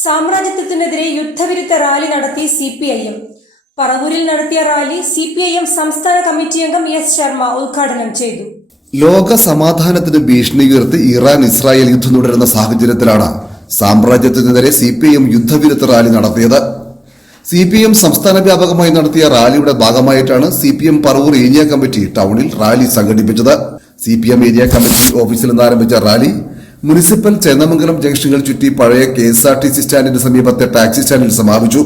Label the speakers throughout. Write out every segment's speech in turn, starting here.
Speaker 1: സാമ്രാജ്യത്വത്തിനെതിരെ യുദ്ധവിരുദ്ധ റാലി നടത്തി C P I M. പറവൂരിൽ നടത്തിയ rally C P I M സംസ്ഥാന കമ്മിറ്റി അംഗം എസ് ശർമ്മ ഉദ്ഘാടനം ചെയ്തു.
Speaker 2: ലോക സമാധാനത്തിന് ഭീഷണി ഉയർത്തി ഇറാൻ ഇസ്രായേൽ യുദ്ധം തുടരുന്ന സാഹചര്യത്തിലാണ് സാമ്രാജ്യത്തിനെതിരെ സി പി ഐ എം യുദ്ധവിരുദ്ധ റാലി നടത്തിയത്. സി പി എം സംസ്ഥാന വ്യാപകമായി നടത്തിയ റാലിയുടെ ഭാഗമായിട്ടാണ് C P M Paravur area committee ടൗണിൽ റാലി സംഘടിപ്പിച്ചത്. C P M area committee ഓഫീസിൽ നിന്ന് ആരംഭിച്ച റാലി മുനിസിപ്പൽ ചേന്നമംഗലം ജംഗ്ഷനുകൾ ചുറ്റി പഴയ K S R T C സ്റ്റാൻഡിന് സമീപത്തെ ടാക്സി സ്റ്റാൻഡിൽ സമാപിച്ചു.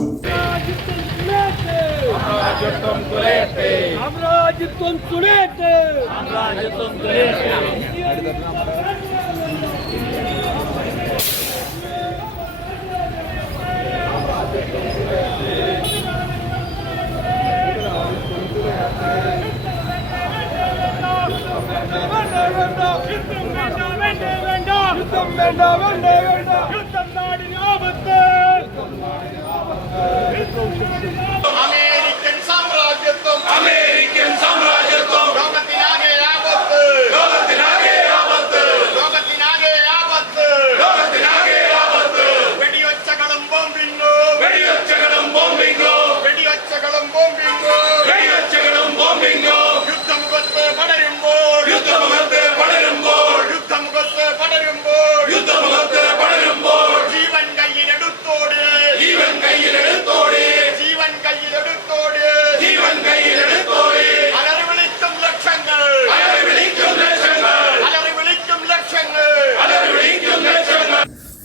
Speaker 3: Thank തുലയട്ടെ യുദ്ധം വേണ്ട വേണ്ട വേണ്ട. യുദ്ധം നാടിന് ആപത്ത്.
Speaker 4: അമേരിക്കൻ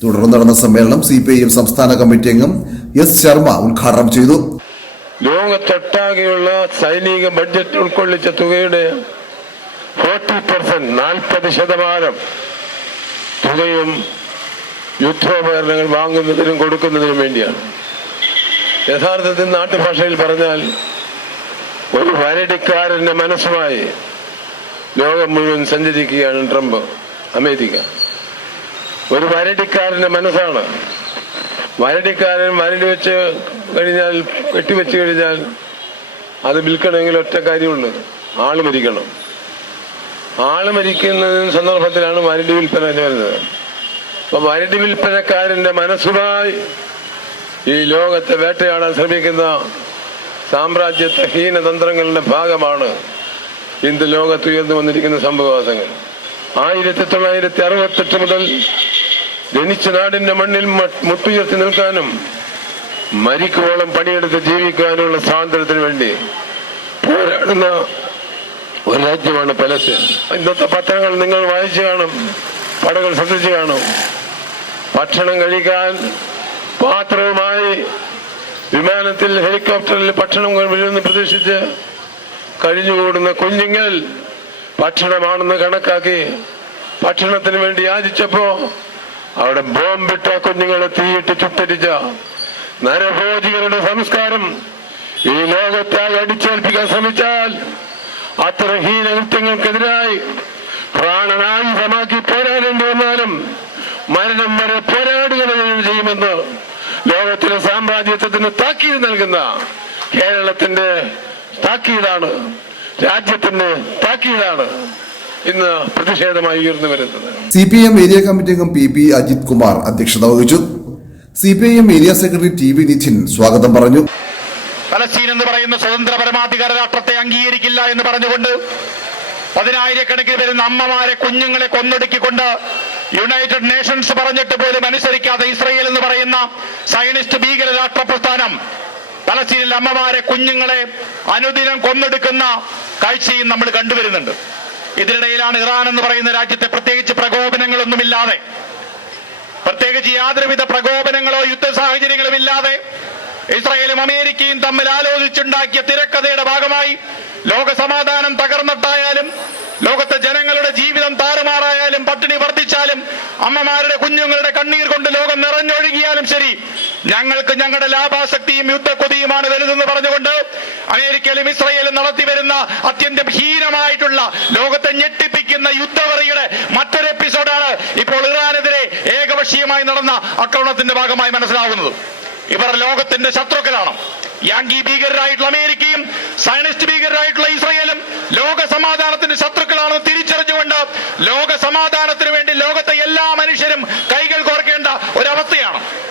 Speaker 2: തുടർന്ന് നടന്ന സമ്മേളനം സി പി ഐ എം സംസ്ഥാന കമ്മിറ്റി അംഗം എസ് ശർമ്മ ഉദ്ഘാടനം ചെയ്തു.
Speaker 5: ലോകത്തൊട്ടാകെയുള്ള സൈനിക ബഡ്ജറ്റ് ഉൾക്കൊള്ളിച്ച തുകയുടെ ഫോർട്ടി പെർസെന്റ് നാൽപ്പത് ശതമാനം തുകയും യുദ്ധോപകരണങ്ങൾ വാങ്ങുന്നതിനും കൊടുക്കുന്നതിനും വേണ്ടിയാണ്. യഥാർത്ഥത്തിൽ നാട്ടുഭാഷയിൽ പറഞ്ഞാൽ ഒരു വരടിക്കാരന്റെ മനസ്സുമായി ലോകം മുഴുവൻ സഞ്ചരിക്കുകയാണ് ട്രംപ് അമേരിക്ക. ഒരു വരടിക്കാരന്റെ മനസ്സാണ്. വരടിക്കാരൻ വരടി വെച്ച് കഴിഞ്ഞാൽ കെട്ടിവെച്ച് കഴിഞ്ഞാൽ അത് വിൽക്കണമെങ്കിൽ ഒറ്റ കാര്യമുണ്ട് ആൾ മരിക്കണം. ആൾ മരിക്കുന്ന സന്ദർഭത്തിലാണ് വരടി വിൽപ്പന വരുന്നത് അപ്പൊ വരടി വിൽപ്പനക്കാരന്റെ മനസ്സുമായി ഈ ലോകത്തെ വേട്ടയാടാൻ ശ്രമിക്കുന്ന സാമ്രാജ്യത്തെ ഹീനതന്ത്രങ്ങളുടെ ഭാഗമാണ് ഇന്ന് ലോകത്ത് ഉയർന്നു വന്നിരിക്കുന്ന സംഭവവാസങ്ങൾ ആയിരത്തി തൊള്ളായിരത്തി അറുപത്തെട്ട് മുതൽ ജനിച്ച നാടിന്റെ മണ്ണിൽ മുട്ടുയർത്തി നിൽക്കാനും മരിക്കുവോളം പണിയെടുത്ത് ജീവിക്കാനുള്ള സ്വാതന്ത്ര്യത്തിന് വേണ്ടി പോരാടുന്ന ഒരു രാജ്യമാണ് പലസ്തീൻ. ഇന്നത്തെ പത്രങ്ങൾ നിങ്ങൾ വായിച്ചു കാണും പടകൾ ശ്രദ്ധിച്ചു കാണും. ഭക്ഷണം കഴിക്കാൻ പാത്രവുമായി വിമാനത്തിൽ ഹെലികോപ്റ്ററിൽ ഭക്ഷണം വരുമെന്ന് പ്രതീക്ഷിച്ച് കഴിഞ്ഞുകൂടുന്ന കുഞ്ഞുങ്ങൾ ഭക്ഷണമാണെന്ന് കണക്കാക്കി ഭക്ഷണത്തിന് വേണ്ടി യാചിച്ചപ്പോ അവിടെ ബോംബിട്ട കുഞ്ഞുങ്ങളെ തീയിട്ട് ചുട്ടരിച്ച നരഭോജികളുടെ സംസ്കാരം ഈ ലോകത്തായി അടിച്ചേൽപ്പിക്കാൻ ശ്രമിച്ചാൽ അത്തരം ഹീനകൃത്യങ്ങൾക്കെതിരായി പ്രാണനായുധമാക്കി പോരാടേണ്ടി വന്നാലും മരണം വരെ പോരാടുക ചെയ്യുമെന്ന് ലോകത്തിലെ സാമ്രാജ്യത്വത്തിന് താക്കീത് നൽകുന്ന കേരളത്തിന്റെ താക്കീതാണ്. രാജ്യത്തിന്റെ താക്കീതാണ് ഇന്ന് പ്രതിഷേധമായി ഉയർന്നു വരുന്നത്.
Speaker 2: C P M area committee അംഗം പി പി അജിത് കുമാർ അധ്യക്ഷത വഹിച്ചു. C P I M area secretary T V Nidhin സ്വാഗതം പറഞ്ഞു.
Speaker 4: പലസ്തീൻ എന്ന് പറയുന്ന സ്വതന്ത്ര പരമാധികാര രാഷ്ട്രത്തെ അംഗീകരിക്കില്ല എന്ന് പറഞ്ഞുകൊണ്ട് പതിനായിരക്കണക്കിന് വരുന്ന അമ്മമാരെ കുഞ്ഞുങ്ങളെ കൊന്നൊടുക്കിക്കൊണ്ട് യുണൈറ്റഡ് നേഷൻസ് പറഞ്ഞിട്ട് പോലും അനുസരിക്കാതെ ഇസ്രയേൽ എന്ന് പറയുന്ന സയനിസ്റ്റ് ഭീകര രാഷ്ട്ര പ്രസ്ഥാനം. പലസ്തീനിലെ അമ്മമാരെ കുഞ്ഞുങ്ങളെ അനുദിനം കൊന്നൊടുക്കുന്ന കാഴ്ചയും നമ്മൾ കണ്ടുവരുന്നുണ്ട്. ഇതിനിടയിലാണ് ഇറാൻ എന്ന് പറയുന്ന രാജ്യത്തെ പ്രത്യേകിച്ച് പ്രകോപനങ്ങളൊന്നുമില്ലാതെ പ്രത്യേകിച്ച് യാതൊരുവിധ പ്രകോപനങ്ങളോ യുദ്ധ സാഹചര്യങ്ങളും ഇല്ലാതെ ഇസ്രായേലും അമേരിക്കയും തമ്മിൽ ആലോചിച്ചുണ്ടാക്കിയ തിരക്കഥയുടെ ഭാഗമായി ലോക സമാധാനം തകർന്നിട്ടായാലും ലോകത്തെ അമ്മമാരുടെ കുഞ്ഞുങ്ങളുടെ കണ്ണീർ കൊണ്ട് ലോകം നിറഞ്ഞൊഴുകിയാലും ശരി. ഞങ്ങൾക്ക് ഞങ്ങളുടെ ലാഭാസക്തിയും യുദ്ധക്കൊതിയുമാണ് വലുതെന്ന് പറഞ്ഞുകൊണ്ട് അമേരിക്കയിലും ഇസ്രയേലും നടത്തി വരുന്ന അത്യന്തം ഹീനമായിട്ടുള്ള ലോകത്തെ ഞെട്ടിപ്പിക്കുന്ന യുദ്ധവറിയുടെ മറ്റൊരു എപ്പിസോഡാണ് ഇപ്പോൾ ഇറാനെതിരെ ഏകപക്ഷീയമായി നടന്ന ആക്രമണത്തിന്റെ ഭാഗമായി മനസ്സിലാവുന്നത് ഇവർ ലോകത്തിന്റെ ശത്രുക്കളാണ്. യാങ്കി ഭീകരരായിട്ടുള്ള അമേരിക്കയും സയനിസ്റ്റ് ഭീകരരായിട്ടുള്ള ഇസ്രയേലും ലോക സമാധാനത്തിന്റെ ശത്രുക്കളാണെന്ന് തിരിച്ചറിഞ്ഞുകൊണ്ട് ലോക സമാധാനത്തിന് വേണ്ടി